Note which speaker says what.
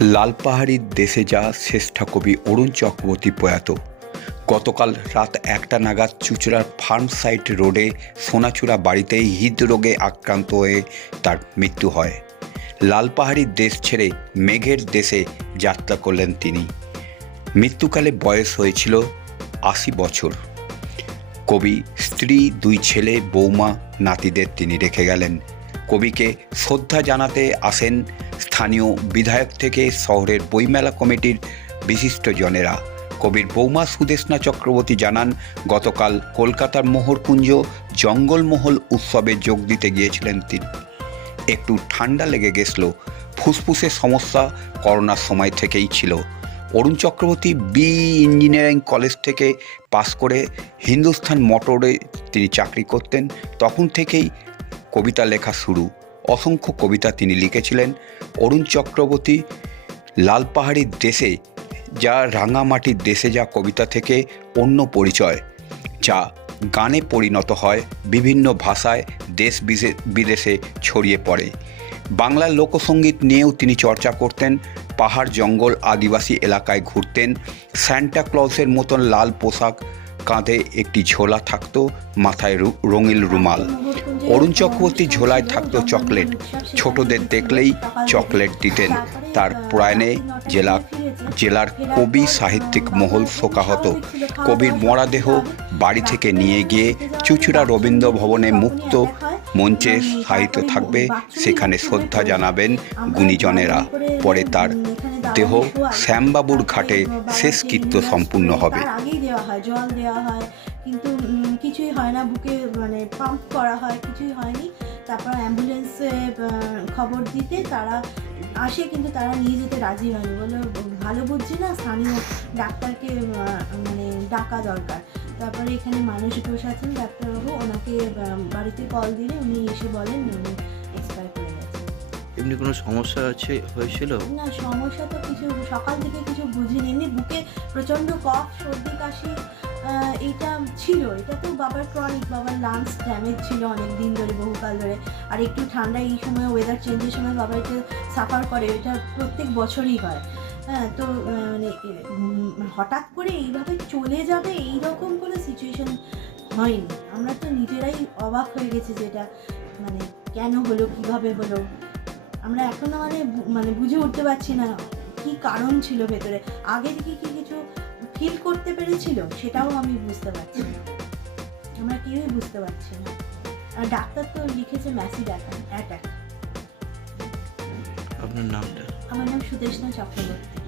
Speaker 1: লালপাহাড়ির দেশে যা শ্রেষ্ঠ কবি অরুণ চক্রবর্তী প্রয়াত। গতকাল রাত একটা নাগাদ চুচড়ার ফার্ম সাইট রোডে সোনাচূড়া বাড়িতেই হৃদরোগে আক্রান্ত হয়ে তার মৃত্যু হয়। লালপাহাড়ির দেশ ছেড়ে মেঘের দেশে যাত্রা করলেন তিনি। মৃত্যুকালে বয়স হয়েছিল আশি বছর। কবি, স্ত্রী, দুই ছেলে, বৌমা, নাতিদের তিনি রেখে গেলেন। কবিকে শ্রদ্ধা জানাতে আসেন স্থানীয় বিধায়ক থেকে শহরের বইমেলা কমিটির বিশিষ্টজনেরা। কবির বৌমা সুদেশনা চক্রবর্তী জানান, গতকাল কলকাতার মোহরকুঞ্জ জঙ্গলমহল উৎসবে যোগ দিতে গিয়েছিলেন তিনি। একটু ঠান্ডা লেগে গেছিল ফুসফুসের সমস্যা করোনার সময় থেকেই ছিল। Arun Chakraborty B engineering college থেকে পাশ করে হিন্দুস্থান মোটরে তিনি চাকরি করতেন, তখন থেকেই কবিতা লেখা শুরু। অসংখ্য কবিতা তিনি লিখেছিলেন। অরুণ চক্রবর্তী, লাল পাহাড়ির দেশে যা রাঙামাটির দেশে যা কবিতা থেকে অন্য পরিচয়, যা গানে পরিণত হয় বিভিন্ন ভাষায় দেশ বিদেশে ছড়িয়ে পড়ে। বাংলার লোকসঙ্গীত নিয়েও তিনি চর্চা করতেন, পাহাড় জঙ্গল আদিবাসী এলাকায় ঘুরতেন স্যান্টা ক্লজের মতন লাল পোশাক কাঁধে একটি ঝোলা থাকত, মাথায় রঙিল রুমাল। অরুণ চক্রবর্তী ঝোলায় থাকত চকলেট। ছোটদের দেখলেই চকলেট দিতেন। তার প্রয়াণে জেলা জেলার কবি সাহিত্যিক মহল শোকাহত। কবির মরাদেহ বাড়ি থেকে নিয়ে গিয়ে চুচুড়া রবীন্দ্র ভবনে মুক্ত মঞ্চে সাহিত্য থাকবে, সেখানে শ্রদ্ধা জানাবেন গুণীজনেরা। পরে তার দেহ শ্যামবাবুর ঘাটে শেষকৃত্য সম্পূর্ণ হবে।
Speaker 2: দেওয়া হয়, জল দেওয়া হয়। কিন্তু কিছুই হয় না, বুকে মানে পাম্প করা হয়, কিছুই হয়নি। তারপর অ্যাম্বুলেন্সে খবর দিতে তারা আসে, কিন্তু তারা নিয়ে যেতে রাজি হয়নি। বলল, ভালো বুঝছি না, স্থানীয় ডাক্তারকে মানে ডাকা দরকার। তারপরে এখানে মানুষ ঘোষ আছেন ডাক্তারবাবু। ওনাকে বাড়িতে কল দিলে উনি এসে বলেন উনি এক্সপায়ার করে গেছেন।
Speaker 3: এমনি কোনো সমস্যা আছে হয়েছিল?
Speaker 2: না সমস্যা তো কিছু সকাল থেকে কিছু বুঝিনি। এমনি বুকে প্রচণ্ড কফ সর্দি কাশি এটা ছিল। এটা তো বাবার ক্রনিক বাবার লাংস ড্যামেজ ছিল অনেক দিন ধরে বহুকাল ধরে। আর একটু ঠান্ডা এই সময় ওয়েদার চেঞ্জের সময় বাবা এটা সাফার করে এটা প্রত্যেক বছরই হয়। হ্যাঁ তো মানে হঠাৎ করে এইভাবে চলে যাবে এই রকম হয়নি। আমরা তো নিজেরাই অবাক হয়ে গেছি যে এটা মানে কেন হলো কীভাবে হলো। আমরা এখনও মানে মানে বুঝে উঠতে পারছি না কি কারণ ছিল ভেতরে। আগে থেকে কি কিছু ফিল করতে পেরেছিল সেটাও আমি বুঝতে পারছি না। আমরা কেউই বুঝতে পারছি না। আর ডাক্তার তো লিখেছে ম্যাসিড অ্যাটাক
Speaker 3: আপনার নামটা?
Speaker 2: আমার নাম সুদেশনা চক্রবর্তী।